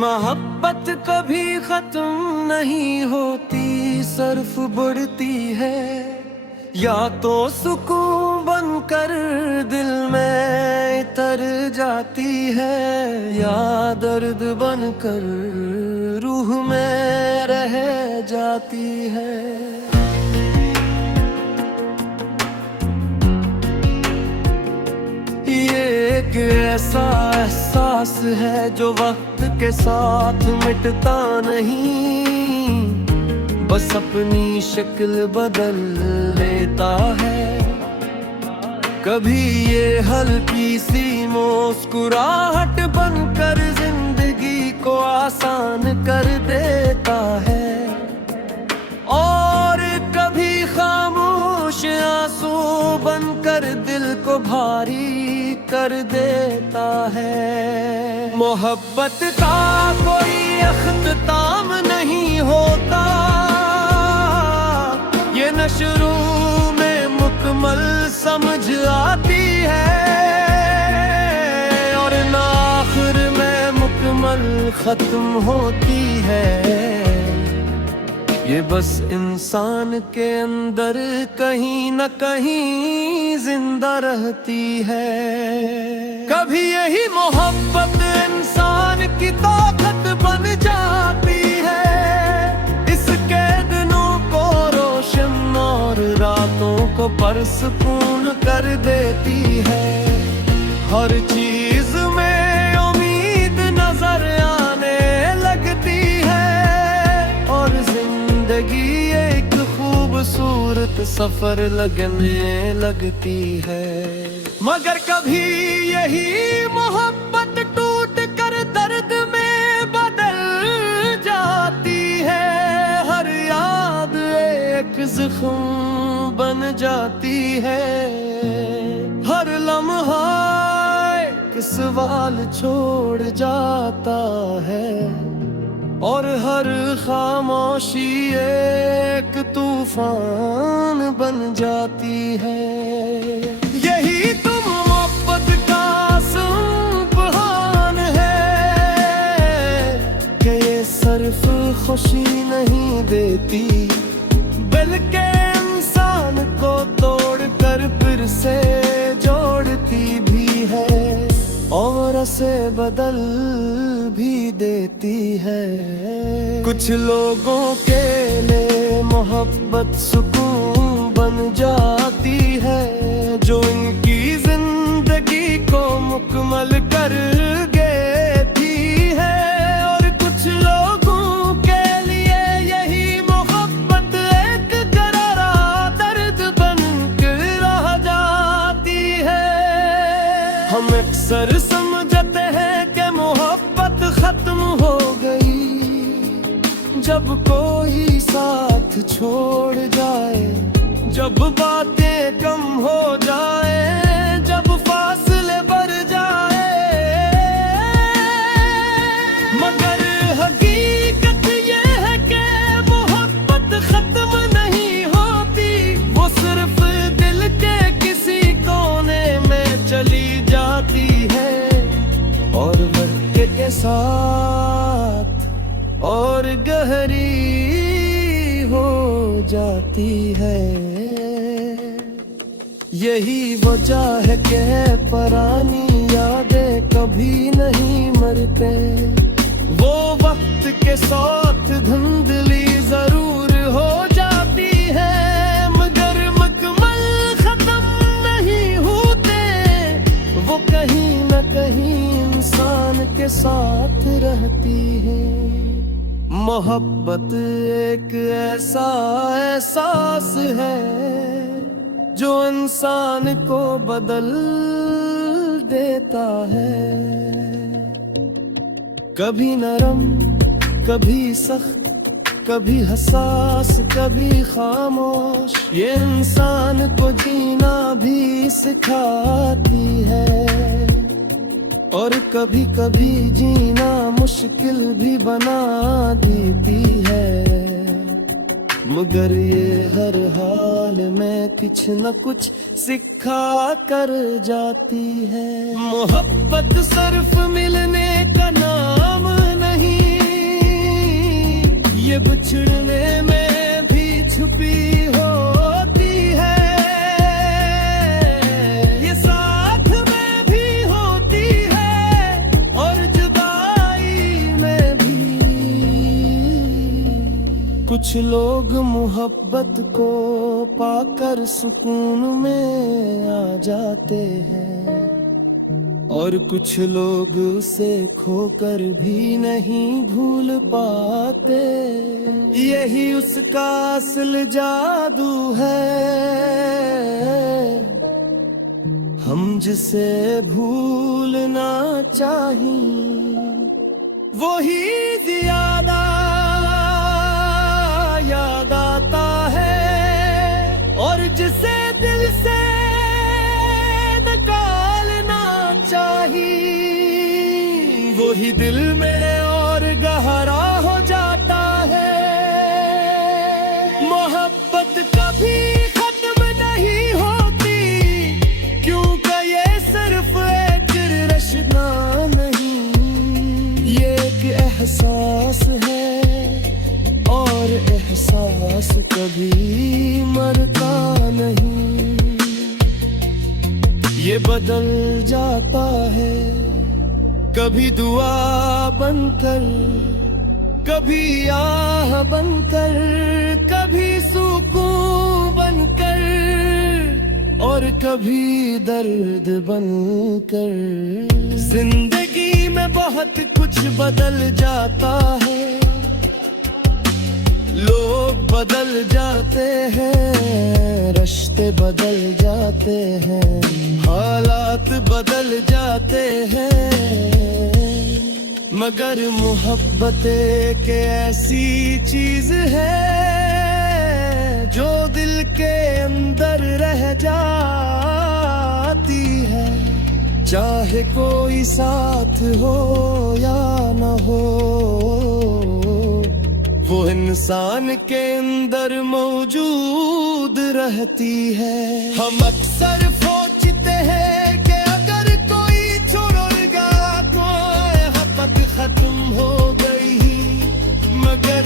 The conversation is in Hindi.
मोहब्बत कभी खत्म नहीं होती, सिर्फ बढ़ती है। या तो सुकून बनकर दिल में उतर जाती है, या दर्द बनकर रूह में रह जाती है। ये एक ऐसा एहसास है जो वक्त के साथ मिटता नहीं, बस अपनी शक्ल बदल लेता है। कभी ये हल्की सी मुस्कुराहट बनकर जिंदगी को आसान कर देता है, और कभी खामोश आंसू बनकर दिल को भारी कर देता है। मोहब्बत का कोई अख्ताम नहीं होता, ये न शुरू में मुकम्मल समझ आती है, और न आखिर में मुकम्मल खत्म होती है। ये बस इंसान के अंदर कहीं न कहीं जिंदा रहती है। कभी यही मोहब्बत इंसान की ताकत बन जाती है, इसके दिनों को रोशन और रातों को परसकून कर देती है। हर चीज में उम्मीद नजर आने लगती है, और जिंदगी एक खूबसूरत सफर लगने लगती है। मगर कभी यही मोहब्बत टूट कर दर्द में बदल जाती है। हर याद एक जख्म बन जाती है, हर लम्हा एक सवाल छोड़ जाता है, और हर खामोशी एक तूफान बन जाती है। यही तो मोहब्बत का सुबहान है कि ये सिर्फ खुशी नहीं देती, बल्कि इंसान को तोड़कर फिर से जोड़ती भी है, और से बदल भी देती है। कुछ लोगों के लिए मोहब्बत सुकून बन जाती है, जो इनकी जिंदगी को मुकम्मल कर देती है। और कुछ लोगों के लिए यही मोहब्बत एक करारा दर्द बनकर रह जाती है। हम अक्सर समझते हैं कि मोहब्बत खत्म हो गई जब कोई साथ छोड़ जाए, जब बातें कम हो जाए, जब फासले बढ़ जाए। मगर हकीकत ये है कि मोहब्बत खत्म नहीं होती, वो सिर्फ दिल के किसी कोने में चली जाती है, और वक्त के साथ और गहरी हो जाती है। यही वजह है कि पुरानी यादें कभी नहीं मरते, वो वक्त के साथ धुंधली जरूर हो जाती है, मगर मुकम्मल खत्म नहीं होते, वो कहीं न कहीं इंसान के साथ रहती है। मोहब्बत एक ऐसा एहसास है जो इंसान को बदल देता है। कभी नरम, कभी सख्त, कभी हसास, कभी खामोश, ये इंसान को जीना भी सिखाती है, और कभी कभी जीना मुश्किल भी बना देती है। मगर ये हर हाल में कुछ न कुछ सिखा कर जाती है। मोहब्बत सिर्फ मिलने का नाम नहीं बिछड़ने में भी छुपी होती है, ये साथ में भी होती है और जुदाई में भी। कुछ लोग मोहब्बत को पाकर सुकून में आ जाते हैं और कुछ लोग उसे खोकर भी नहीं भूल पाते। यही उसका असल जादू है, हम जिसे भूलना चाहिए वही ज्यादा याद आता है, और जिसे दिल से वही दिल में और गहरा हो जाता है। मोहब्बत कभी खत्म नहीं होती, क्योंकि ये सिर्फ एक रिश्ता नहीं, ये एक एहसास है और एहसास कभी मरता नहीं। ये बदल जाता है, कभी दुआ बनकर, कभी आह बनकर, कभी सुकून बनकर और कभी दर्द बनकर। जिंदगी में बहुत कुछ बदल जाता है, लोग बदल जाते हैं, रिश्ते बदल जाते हैं, हालात बदल जाते हैं, मगर मोहब्बत एक ऐसी चीज है जो दिल के अंदर रह जाती है। चाहे कोई साथ हो या न हो, वो इंसान के अंदर मौजूद रहती है। हम अक्सर सोचते हैं कि अगर कोई छोड़ेगा तो खत्म हो गई, मगर